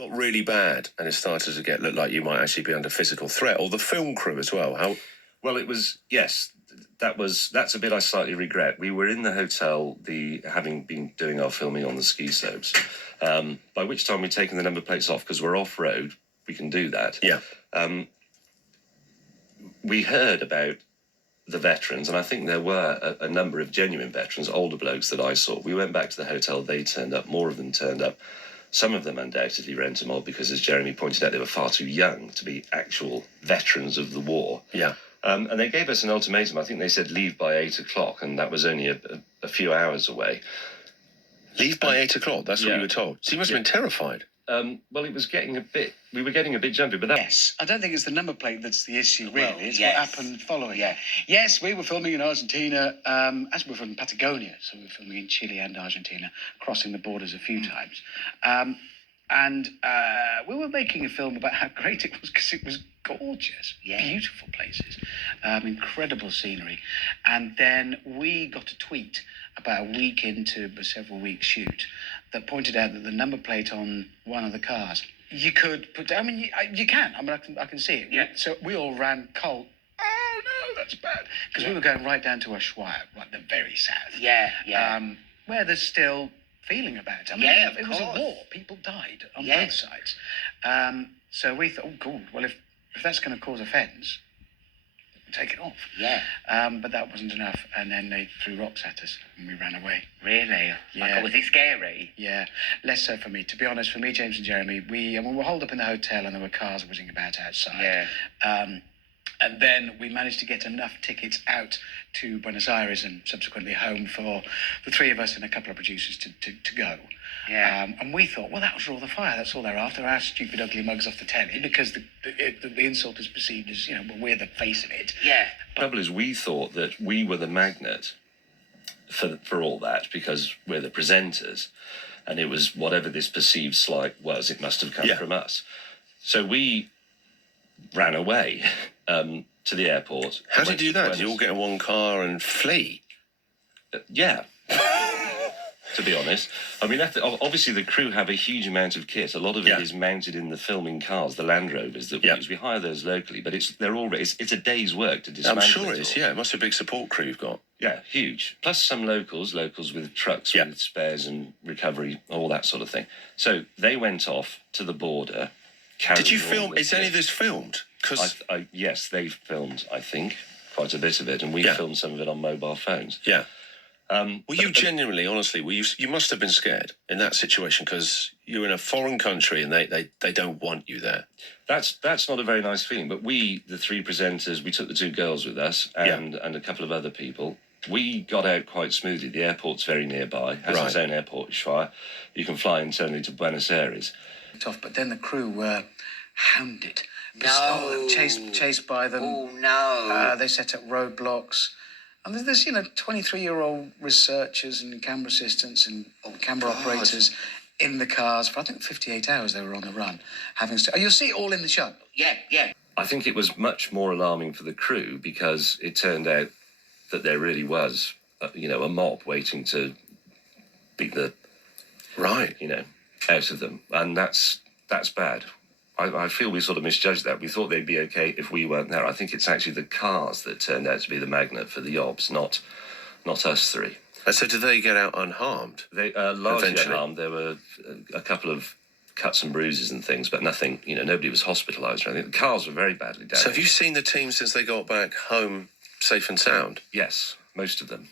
got really bad and it started to look like you might actually be under physical threat, or the film crew as well? How? Well, it was, yes, that's a bit I slightly regret. We were in the hotel, having been doing our filming on the ski slopes, by which time we'd taken the number plates off because we're off-road. We can do that. Yeah. We heard about the veterans, and I think there were a number of genuine veterans, older blokes that I saw. We went back to the hotel, they turned up, more of them turned up. Some of them undoubtedly rent a mob because, as Jeremy pointed out, they were far too young to be actual veterans of the war. Yeah. And they gave us an ultimatum. I think they said leave by 8 o'clock, and that was only a few hours away. Leave by 8 o'clock, that's what you were told. So you must have been terrified. Well, it was we were getting a bit jumpy, but that... Yes, I don't think it's the number plate that's the issue, really. Well, it's yes. what happened following. Yeah. Yes, we were filming in Argentina, as we were from Patagonia, so we were filming in Chile and Argentina, crossing the borders a few times. And we were making a film about how great it was, because it was gorgeous, beautiful places, incredible scenery. And then we got a tweet about a week into a several week shoot that pointed out that the number plate on one of the cars, you could put down, you can, I can see it. Yeah. So we all ran cold. Oh no, that's bad. Because we were going right down to Ushuaia, like the very south. Yeah. Where there's still feeling about it. It was a war. People died on both sides. So we thought, oh, God, well, if that's going to cause offence, take it off. Yeah. But that wasn't enough. And then they threw rocks at us and we ran away. Really? Yeah. Was it scary? Yeah. Less so for me. To be honest, for me, James and Jeremy, we were holed up in the hotel and there were cars whizzing about outside. Yeah. And then we managed to get enough tickets out to Buenos Aires and subsequently home for the three of us and a couple of producers to go. Yeah. And we thought, well, that'll draw the fire. That's all they're after. Our stupid, ugly mugs off the telly, because the insult is perceived as, we're the face of it. Yeah. The trouble is, we thought that we were the magnet for all that, because we're the presenters, and it was whatever this perceived slight was, it must have come from us. So we ran away to the airport. How did you do that? Did you all get in one car and flee? Yeah. To be honest, obviously the crew have a huge amount of kit. A lot of it is mounted in the filming cars, the Land Rovers that we use. We hire those locally, but it's a day's work to dismantle. I'm sure it is. Yeah, it must be a big support crew you've got. Yeah, huge. Plus some locals with trucks with spares and recovery, all that sort of thing. So they went off to the border. Did you film? Is any of this filmed? Because yes, they filmed, I think, quite a bit of it, and we filmed some of it on mobile phones. Yeah. Were you genuinely, honestly, you must have been scared in that situation, because you're in a foreign country and they don't want you there. That's not a very nice feeling. But we, the three presenters, we took the two girls with us and a couple of other people. We got out quite smoothly. The airport's very nearby, has its own airport, Ushuaia. You can fly internally to Buenos Aires. Tough, but then the crew were hounded. No. Chased by them. Oh, no. They set up roadblocks. And there's 23-year-old researchers and camera assistants and camera operators in the cars for, I think, 58 hours they were on the run. You'll see it all in the show. Yeah. I think it was much more alarming for the crew, because it turned out that there really was, a mob waiting to beat the... out of them. And that's bad. I feel we sort of misjudged that. We thought they'd be okay if we weren't there. I think it's actually the cars that turned out to be the magnet for the Yobs, not us three. So did they get out unharmed? They largely unharmed. There were a couple of cuts and bruises and things, but nothing, nobody was hospitalised or anything. The cars were very badly damaged. So have you seen the team since they got back home safe and sound? Yes, most of them.